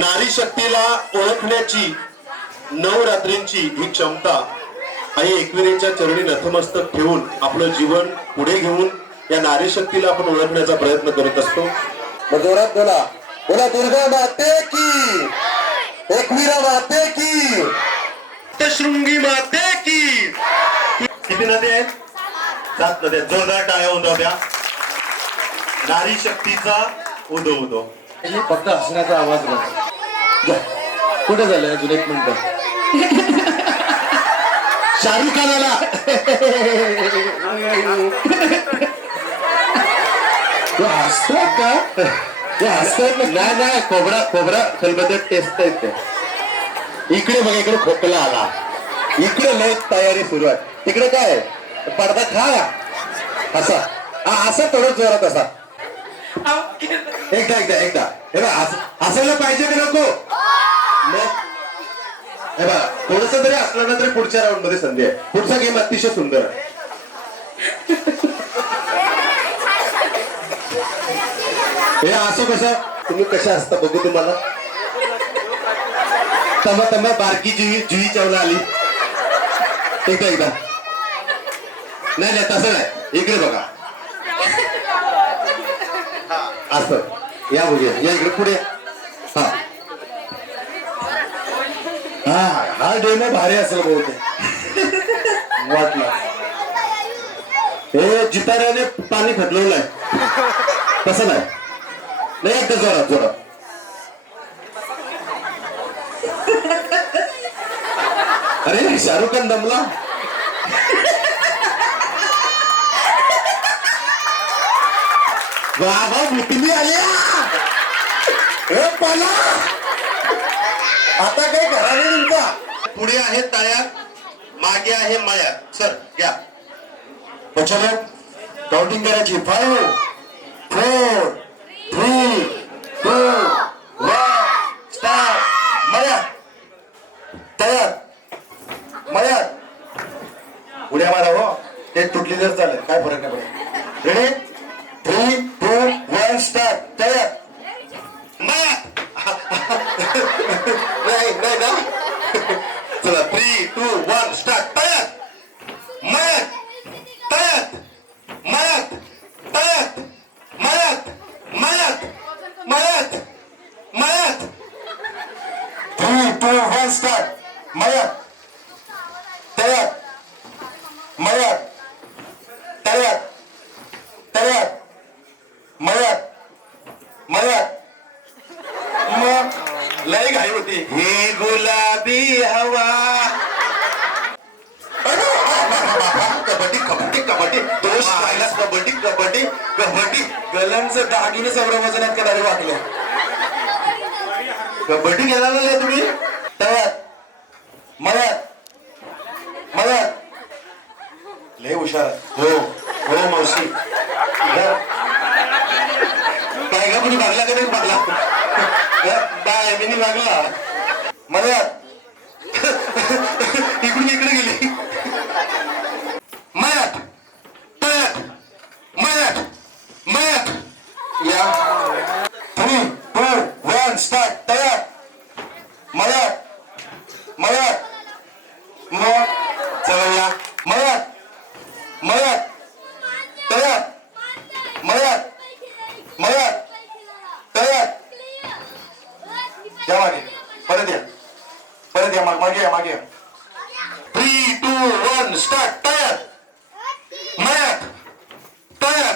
नारी शक्तीला ओळखण्याची नवरात्रींची ही क्षमता आई एकविरेच्या चरणी नतमस्तक ठेवून आपलं जीवन पुढे घेऊन या नारी शक्तीला आपण ओळखण्याचा प्रयत्न करत असतो. जोरात बोला, बोला दुर्गा माते की, एकविरा माते की, शृंगी माते की. किती नद्या आहेत? 7 नद्या. जोरदार टाळ्या उदो द्या. नारी शक्तीचा उदो उदो. फक्त हसण्याचा आवाज बघा. कुठे झालं अजून 1 मिनिट. शाहरुख खान आला. हसतात का? ते हसतात नाही नाही. खोबरा खलबत्त्यात टेस्ट आहेत ते. इकडे बघा, इकडे खोकला आला, इकडे लय तयारी सुरू आहे, तिकडे काय पडदा खा. असा थोडं जोरात असा. एकदा हे बघ, हसायला पाहिजे की नको? हे बघा, थोडस तरी असलं ना तरी पुढच्या राऊंड मध्ये संधी आहे. पुढचा गेम अतिशय सुंदर आहे. हे असं कसं तुम्ही कशा असता बघू तुम्हाला. तमा बारकी जुई चावला आली. एकदा नाही तसं नाही. इकडे बघा, असं या बघूया, या इकडे पुढे. हा डेमो भारी असेल बहुतेक वाटलं. हे जिताऱ्याने पाणी खतलवलंय तसं नाही. एकदा जोरात. अरे शाहरुख खान दमला. बाबा मुतली आल्या. आता काय घराने तुमचा. पुढे आहे तळ्यात, मागे आहे मायात. सर घ्या. चलो काउंटिंग करायची. 5 4 3 2 1 स्टार्ट. मयात उड्या मारा हो. ते तुटली जर चालेल, काय फरक नाही पडत. Ready 3 2 1 start. तयार. मयात नाही ना. चला 3 2 1 स्टार्ट. तयार. मयात 3 2 1 स्टार्ट. मयात लय घाई होती. ही गुलाबी हवा. कबड्डी दोष राहिलास. कबड्डी गल्यांचं दागिने संभ्रमाजनात कदारी वाटलं. कबड्डी खेळायला तुम्ही. तयार. मयात लय हुशार. हो मावशी. काय का कुणी भागला का नाही भागला. बाय मी लागला. मयात इकडे गेली. मयात या 3 2 1 स्टार्ट. तयार. मयात मग चला या. मयात तयार. तयार. या मागे परत या. मागे 3, 2, 1 स्टार्ट तयार मयात तयार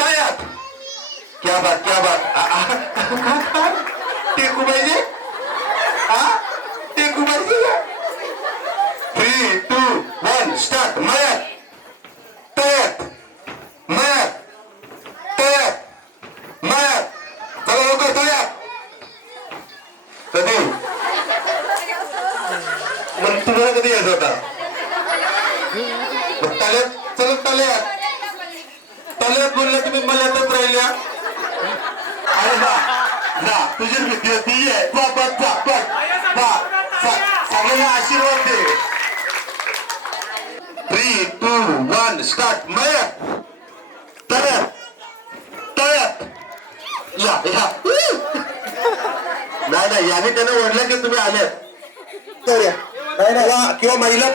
तयार क्या बात टेकू पाहिजे टेकू पाहिजे 3, 2, 1 स्टार्ट मयात तयार मयात तयार मयात चला लवकर तयार कधी मग तुम्हाला कधी यायचं होता ताल्यात चलत ताल्यात बोलल्या तुम्ही मल्यातच राहिल्या अरे जा तुझी भीती होती सगळ्यांना आशीर्वाद दे 3, 2, 1 स्टार्ट मयात तयार तयार या नाही याने त्यांना ओढलं की तुम्ही आल्यात तर या नाही किंवा महिला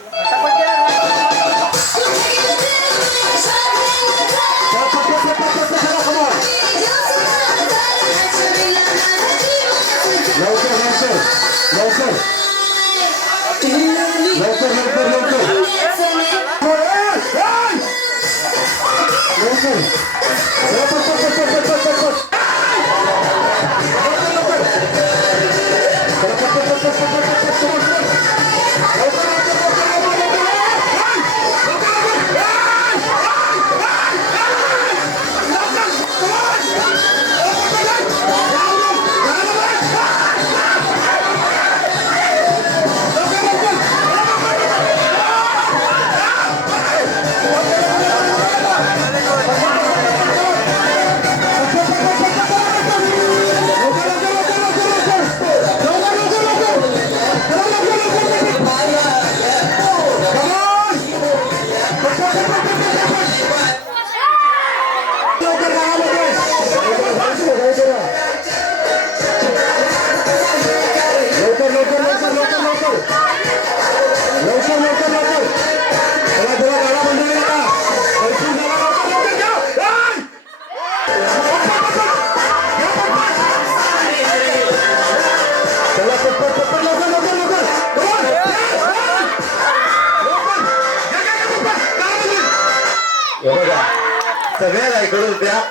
सगळ्या गायकडून त्या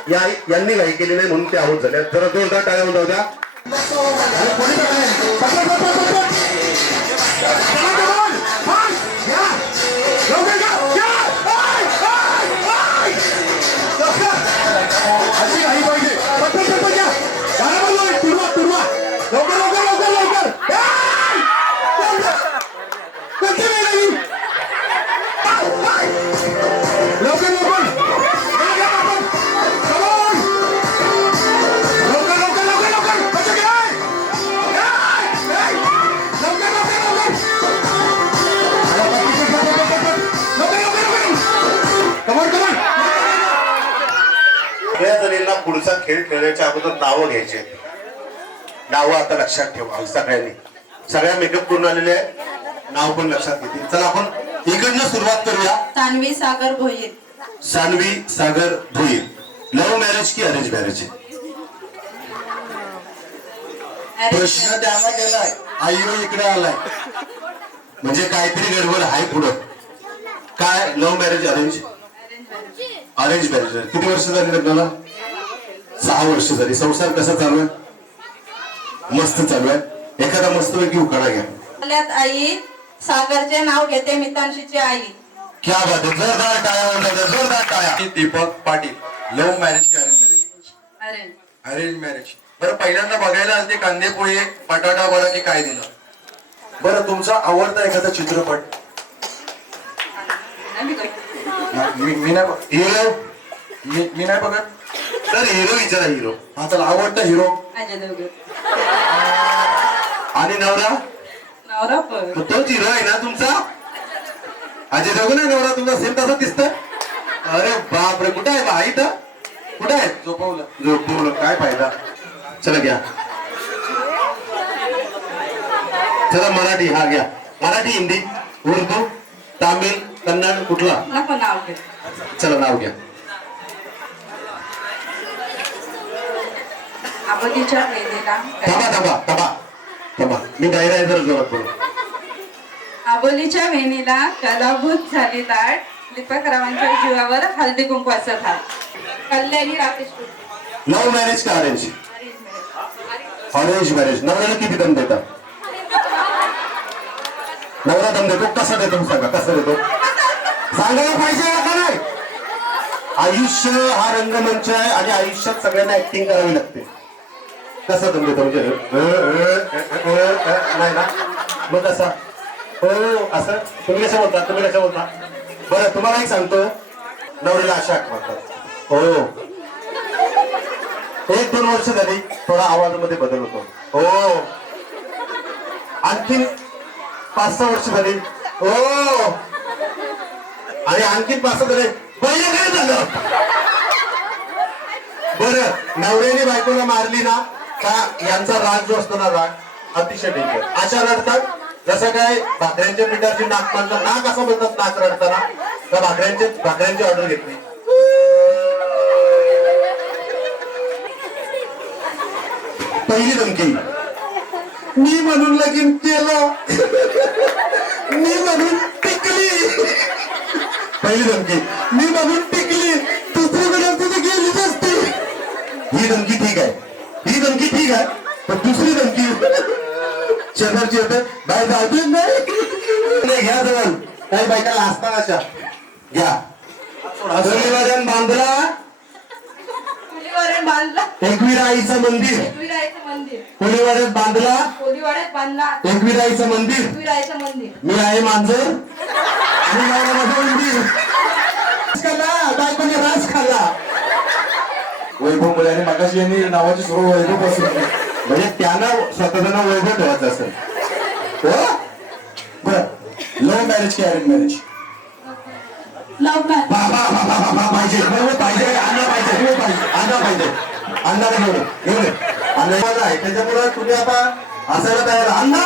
यांनी गाई केली नाही म्हणून ते आऊट झाल्या जरा जोरदार टाळ्या म्हणून द्या पुढचा खेळ खेळण्याच्या अगोदर नावं घ्यायचे नावं आता लक्षात ठेवा सगळ्यांनी सगळ्या मेकअप करून आलेले नाव पण लक्षात घेतील चला आपण इकडनं सुरुवात करूया सानवी सागर भोईर सानवी सागर भोईर लव्ह मॅरेज की अरेंज मॅरेज प्रश्न त्यांना केलाय आईरो इकडे आलाय म्हणजे काहीतरी गडबड आहे पुढं काय love marriage arrange arrange marriage किती वर्ष झाली लग्नाला 6 वर्ष झाली संसार कसा चालू आहे मस्त चालू आहे एखादा मस्त पैकी उखाणा घ्या आई सागरचे नाव घेते मितांशीची आई क्या बात आहे जोरदार टाळ्या म्हणतात जोरदार टाळ्या दीपक पाटील लव्ह मॅरेज की arrange marriage arrange arrange marriage बरं पहिल्यांदा बघायला आलते कांदे पोहे बटाटा वडा की काय दिलं बरं तुमचा आवडता एखादा चित्रपट मी नाही हिरो मी नाही बघत तर हिरो विचारा हिरो हा तर आवडता हिरो अजय देवगण आणि नवरा नवरा पण मग तोच हिरो आहे ना तुमचा अजय देवगण आहे नवरा तुमचा सेम तसा दिसतोय अरे बापरे कुठं आहे आई तर कुठं आहे झोपवलं काय फायदा चला घ्या चला मराठी हा घ्या मराठी हिंदी उर्दू तामिळ कन्नड कुठला नको नाव घे चला नाव घ्या आबोलीच्या वेदीला थांबा थांबा थांबा थांबा मी बाहेर आहे जर जोरात बोलू आबोलीच्या वेणीला कलाभूत झाली ताट, दीपकरावांच्या जीवावर हळदी कुंकवाचा थाट. कल्याणी राकेश कुटे. लव्ह मॅरेज का अरेंज? Arrange marriage. नवऱ्याला किती दम देतात? नवरा दम देतो कसा देतो सांगा, कसा देतो सांगायला पाहिजे का नाही? आयुष्य हा रंगमंच आहे आणि आयुष्यात सगळ्यांना ऍक्टिंग करावी लागते. कसा दम देतो म्हणजे नाही ना, मग कसा हो असं तुम्ही कसं बोलता, तुम्ही कसं बोलता? बरं तुम्हाला एक सांगतो, नवरीला अशा हाक मारतात हो. 1-2 वर्ष झाली थोडा आवाजामध्ये बदल होतो हो. आणखीन 5-6 वर्ष झाली हो. आणि आणखीन 5-6 झाले पहिले काय झालं? बरं नवऱ्याने बायकोला मारली ना का यांचा राग जो असतो ना, राग अतिशय डेंजर. अशा रडतात जसं काय भाकऱ्यांच्या पिठाची नाक मानतात. नाक असं म्हणतात नाक रडताना का भाकऱ्यांची ऑर्डर घेतली. पहिली धमकी, मी म्हणून लगीन केलं, मी म्हणून टिकली. पहिली धमकी, मी म्हणून टिकली, दुसरीकडे तुझी गेलीच असती. ही धमकी ठीक आहे, ही धमकी ठीक आहे, पण दुसरी धमकी शेजारची होते बाहेर जाऊ नाही. घ्या जवळ काही बायकाला असता अशा घ्या. सोनीवाड्यान बांधला कोलीवाड्यात बांधला एकविराईचं मंदिर. एकविरायचं मंदिर. कोलीवाड्यात बांधला कोलीवाड्यात बांधला एकविराईचं मंदिर. एकविरायचं मंदिर. मी आहे मांजर आणि नवरा माझा उंदीर. खाल्ला बायकोने रास खाल्ला. वैभव मुलाने मागाशी यांनी नावाची सर्व वैभव पासून म्हणजे त्यांना स्वतःचं नाव वैभव ठेवायचं असेल हो. बरं लव्ह मॅरेज की अरेंज मॅरेज? Love marriage. पाहिजे पाहिजे अन्न पाहिजे अन्न पाहिजे अन्नाला घेऊन अन्न माझा आहे त्याच्यामुळे तुम्ही आता असायला तयार. अण्णा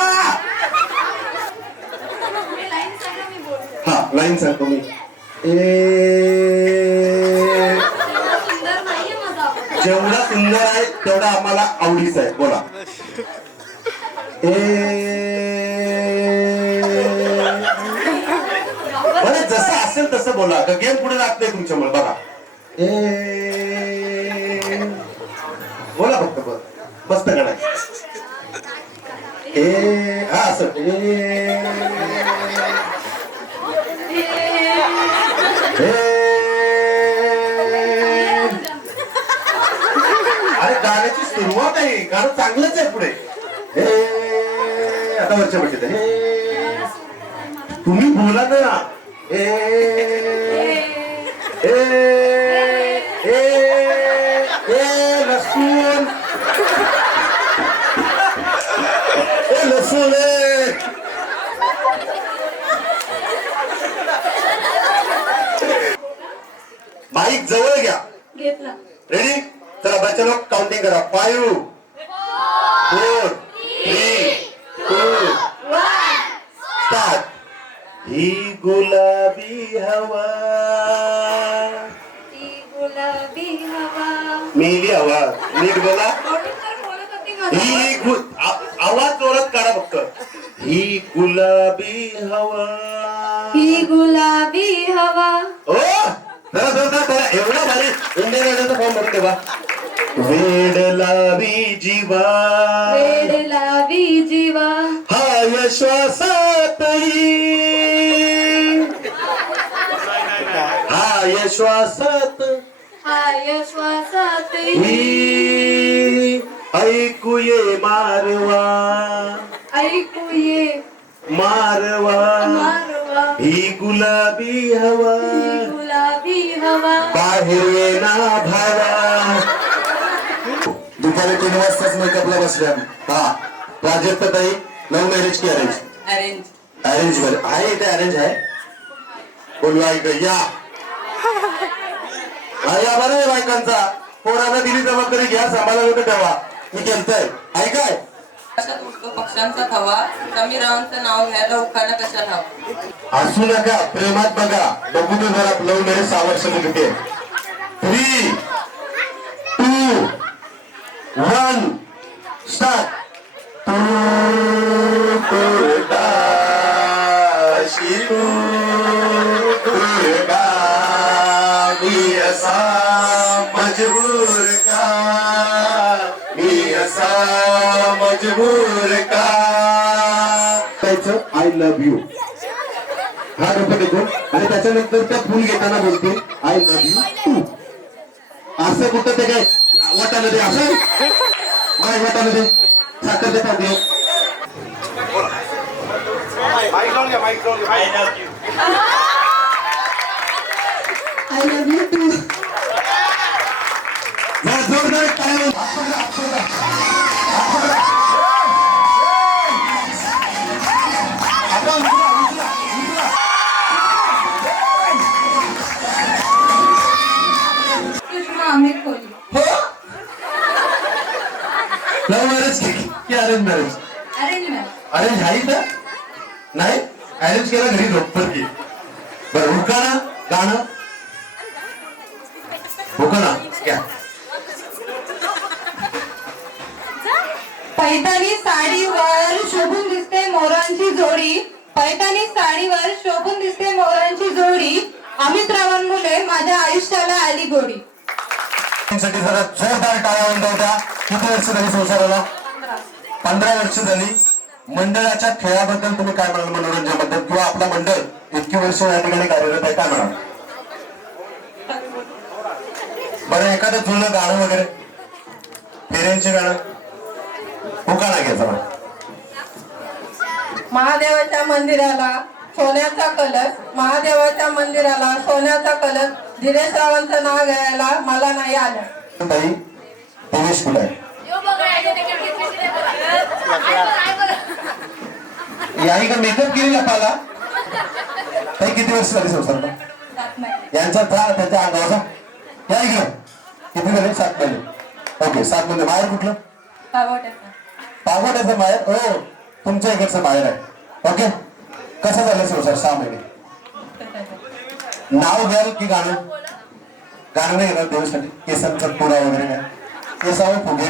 हा लाईन सांगतो मी. जेवढा सुंदर आहे तेवढा आम्हाला आवडीचा आहे. बोला बरं जसं असेल तसं बोला. गेम पुढे जात नाही तुमच्यामुळे. बघा बोला फक्त मस्त गाणं हा असं अरे गाण्याची सुरुवात आहे, गाणं चांगलंच आहे पुढे. आता वरच्या पट्टीत तुम्ही बोला ना. लसूण लसूण माईक जवळ घ्या. घेतला. रेडी? चला बच्चा लोक काउंटिंग करा. 5 4 3 2 स्टार्ट. ही गुलाबी हवा, ती गुलाबी हवा. मिली हवा. नीट बोला. बोलत होती ही आवाज जोरात काढा फक्त. ही गुलाबी हवा, ही गुलाबी हवा. ओ जरा जोरदार करा. एवढा भारी इंडियन आयडलचा फॉर्म भरून ठेवा. वेड लावी जीवा, वेड लावी जीवा. हाय श्वासातही, हाय श्वासात हाय श्वासात ही ऐकू ये मारवा, ऐकू ये मारवा. मारवा. ही गुलाबी हवा, ही गुलाबी हवा. बाहेर ये ना भावा. दुपारी 3 वाजताच मेकअपला बसल्या. हा प्राजक्ता ताई लव्ह मॅरेज की अरेंज? अरेंज. अरेंज मॅरेज आहे. इथे अरेंज आहे. बोलवा इकडे या. या बरं आहे बायकांचा. पोरांना दिली जबाबदारी घ्या, सांभाळा होतं ठेवा. मी केलतंय ऐकाय. कशात उठतो पक्ष्यांचा थवा, समीरावांचं नाव घ्यायला उखाणं कशाला हवं. असू नका, प्रेमात बघा. बघू दे जरा लव्ह मॅरेज 6 वर्ष तिथे. 3 2 1 स्टार्ट. ओळखायचं आय लव्ह यू हा डोकं टेकून आणि त्याच्यानंतर त्या फुल घेताना बोलते आय लव्ह यू टू. असं कुठं ते काय वाटायला दे असं काय वाटायला दे साखर देतात दे. I love you too. जोरदार टाळ्या. सुषमा अमित कोहली. लव्ह मॅरेज की arrange marriage? Arrange marriage. Arrange आहे तर नाही अरेंज केला घरी झोपत की. बरं उखाणा गाणं उखाणा घ्या. पैठणी साडीवर शोभून दिसते मोरांची जोडी. पैठणी साडीवर शोभून दिसते मोरांची जोडी. अमित रावांमुळे माझ्या आयुष्याला आली गोडी. साठी जरा जोरदार टाळ्या होत्या. किती वर्ष झाली संसाराला? 15 वर्ष झाली. मंडळाच्या खेळाबद्दल तुम्ही काय म्हणाल? मनोरंजनाबद्दल किंवा आपला मंडळ इतकी वर्ष या ठिकाणी कार्यरत आहे काय म्हणाल? बरं एखादं जुनं गाणं वगैरे फेऱ्यांचे गाणं उखाणा घ्या जरा. महादेवाच्या मंदिराला सोन्याचा कलश, महादेवाच्या मंदिराला सोन्याचा कलश. धीरेश रावांचं नाव घ्यायला मला नाही आलं. ताई दिनेश कुठे आहे? याही का मेकअप केलेला पाला? ताई किती वर्ष झाली संसाराला? यांचा जा त्याच्या अंगावरचा या इकडं. किती झाले? 7 महिने. ओके 7 महिने. माहेर कुठलं? पागोट्याचं माहेर. हो तुमच्या इकडचं माहेर आहे. ओके कसं झालं संसार 6 महिने? नाव घ्याल की गाणं? गाणं नाही घेणार देवासाठी? केसांचा पुरा वगैरे काय? केसावर फुगे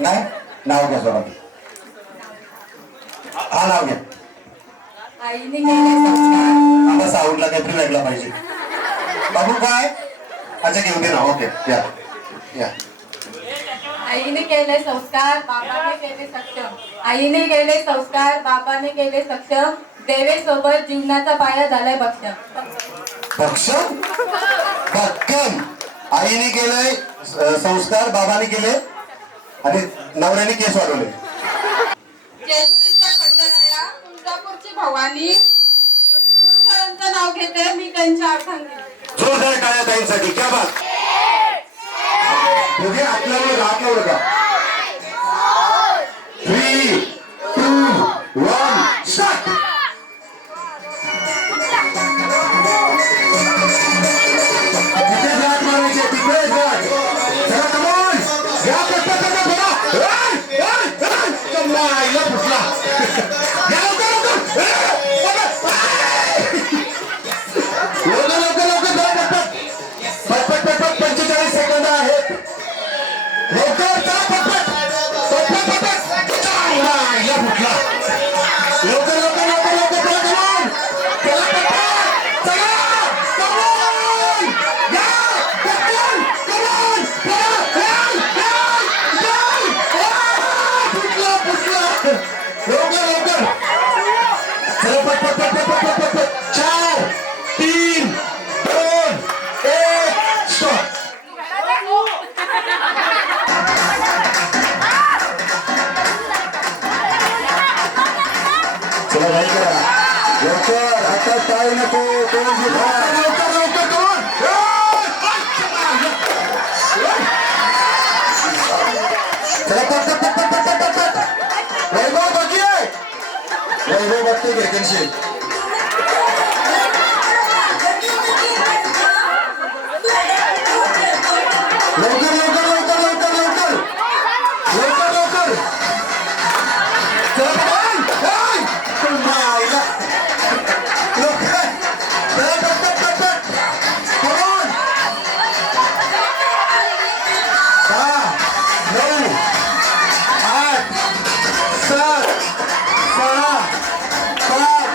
नाही? नाव घ्या जोरात. हा नाव घ्या. आईने केले संस्कार. आम्हाला साऊंडला काहीतरी लागला पाहिजे. बाबू काय? अच्छा घेऊन दे ना. ओके या या. आईने केले संस्कार, बाबाने केले सक्षम. आईने केले संस्कार, बाबाने केले सक्षम. देवेसोबत जीवनाचा पाया झालाय भक्षम. भक्षम भक्कम. आईने केलंय संस्कार, बाबाने केले आणि नवऱ्याने केस वाढवले. जेजुरीच्या खंडराया, तुळजापूरची भवानी. गुरुकरांचं नाव घेते मी त्यांच्या अर्धांगी. जोरदार टाळ्या ताईंसाठी. क्या बात. दोघे आपल्यावर आपल्यावर का 3, 2, 1 स्टार्ट. तिथे गाठ मारायची. तिकडे गाठ. चला कमॉन या पटपट बोला. कमाईला फुटला. या लवकर लवकर लवकर लवकर पटपट पटपट 45 सेकंद आहेत. लवकर जा पटपट पटपट पटपट. कमाईला फुटला. लवकर लवकर लवकर लवकर चला कमॉन. चला पटपट चला कमॉन या पटकन कमॉन. फुटला फुटला. लवकर लवकर चला पटपट पटपट पटपट पटपट. 4, 3, 2, 1 स्टॉप. चला भाई करा लवकर. आता काय नको कोण लवकर लवकर करून चला पटपट पटपट पटपट पटपट. वैभव बाकी आहे. वैभव बघते घ्यायची. लवकर लवकर लवकर लवकर लवकर लवकर लवकर चला पटकन. कमाईला लवकर चला पटपट पटपट. कमॉन. 10, 9, 8, 7, 6, 5,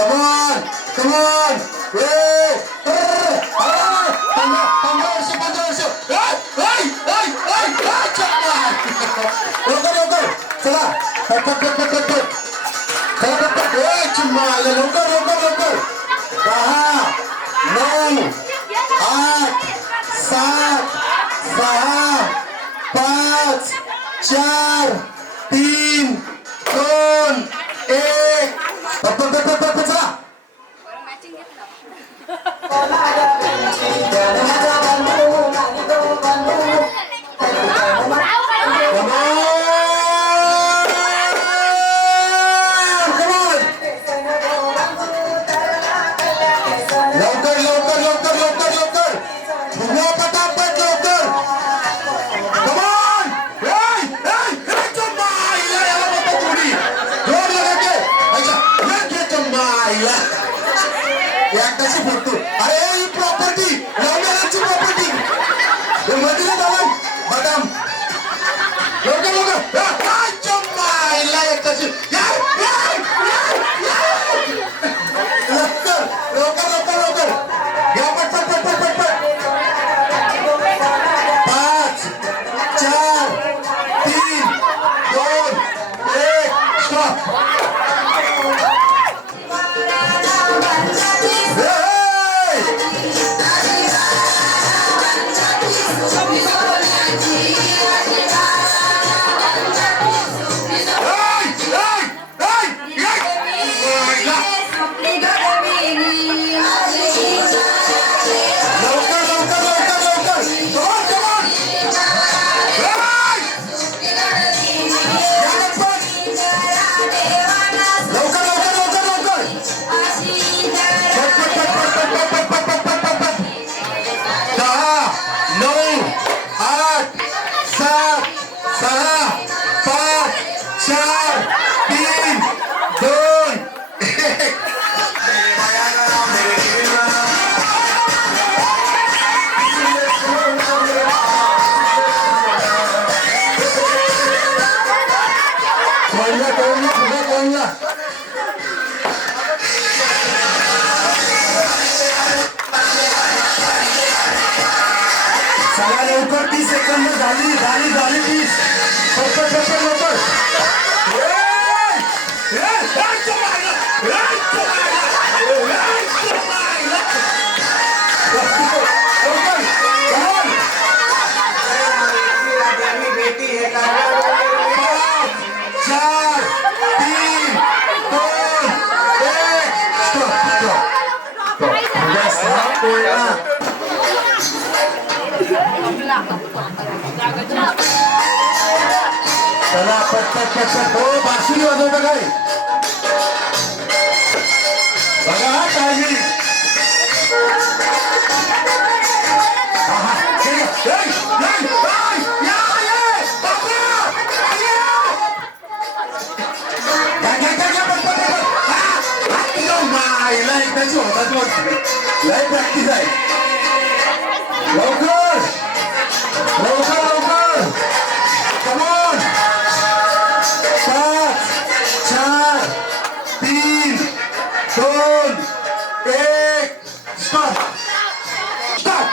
कमॉन कमॉन 15 वर्ष लवकर लवकर चला चिम्मा लवकर लवकर लवकर 10 9 8 7 6 5 4 3 2 1 चला अरे ही प्रॉपर्टी लवकरची प्रॉपर्टी मधील जाऊन बदाम लवकर लवकर एकदाची लवकर लवकर लवकर लवकर घ्या पटपट पटपट पटपट 5 4 3 2 1 स्टॉप चला लवकर 30 सेकंद झाली झाली झाली 30 लवकर लवकर लवकर चला पटपट पटपट हो बासुरी वाजवता काय बघा हा टायमिंग एकदाची होताच लय प्रॅक्टिस आहे लवकर लवकर लवकर कमॉन 5 4 3 2 1 स्टॉप स्टॉप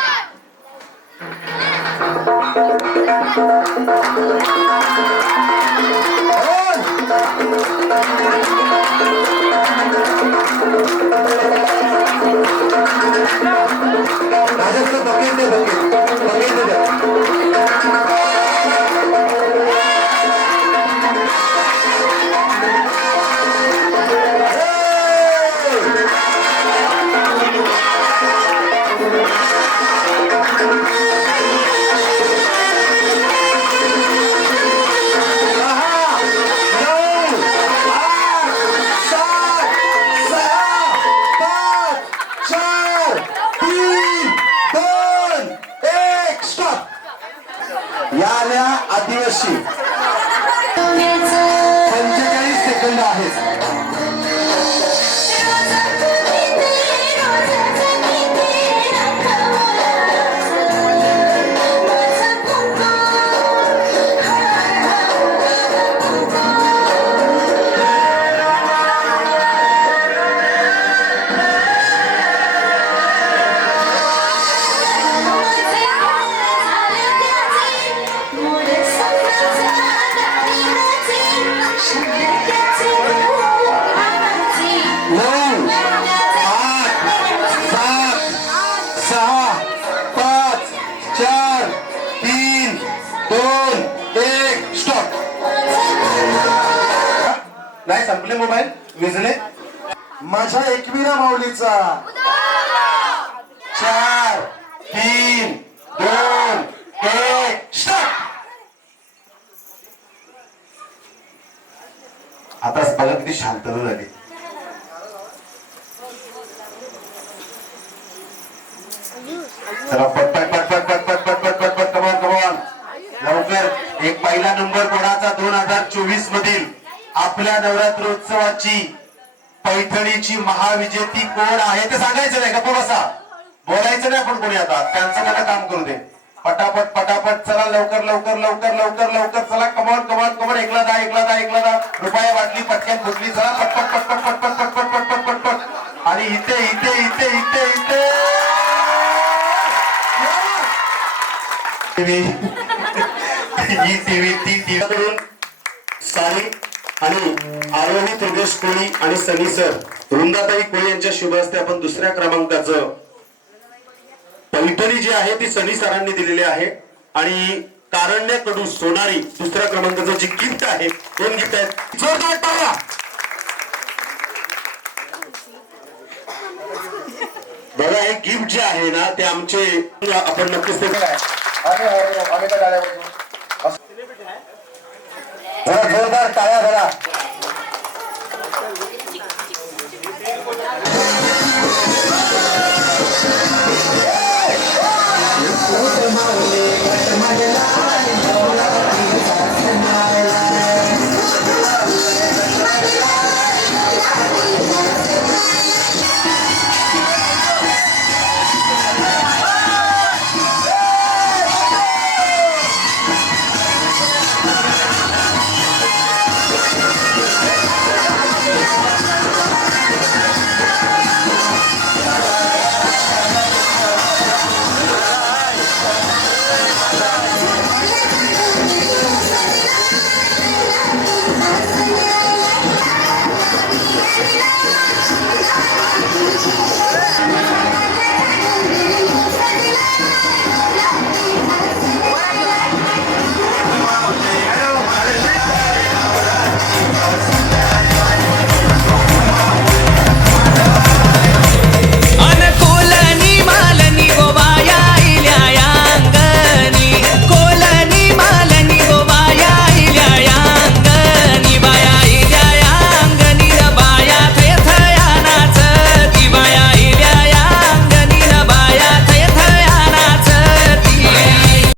राजाकडे बघेल दे बघेल बघेल दे 9 8 7 6 5 4 3 2 1 स्टॉप. नाही संपले मोबाईल विजले. माझ्या एकविरा माऊलीचा 4 3 2 1 स्टॉप. आता बघा किती शांतता झाली. चला पटपट पटपट पटपट पटपट पटपट कमॉन कमॉन लवकर. एक पहिला नंबर कोणाचा 2024 मधील आपल्या नवरात्रोत्सवाची पैठणीची महाविजेती कोण आहे ते सांगायचं नाही. गप्प बसा, बोलायचं नाही आपण कोणी. आता त्यांचं मला काम करू दे. पटापट पटापट चला लवकर लवकर लवकर लवकर लवकर चला. Come on come on come on. एकला दा एकला दा एकला दा. रुपया वाटली पटक्यात फुटली. चला पटपट पटपट पटपट पटपट पटपट पटपट. आणि इथे इथे इथे इथे इथे ही टीव्ही ती टीव्ही साई आणि आरोही तेजस कोळी आणि सनी सर वृंदाताई कोळी यांच्या शुभ हस्ते आपण दुसऱ्या क्रमांकाचं पैठणी जी आहे ती सनी सरांनी दिलेली आहे. आणि कारण्याकडून सोनारी दुसऱ्या क्रमांकाचं जी गिफ्ट आहे, 2 गिफ्ट आहेत. जोरदार टाळ्या. बघा हे गिफ्ट जे आहे ना ते आमचे आपण नक्कीच ते जोरदार टाळ्या बघा.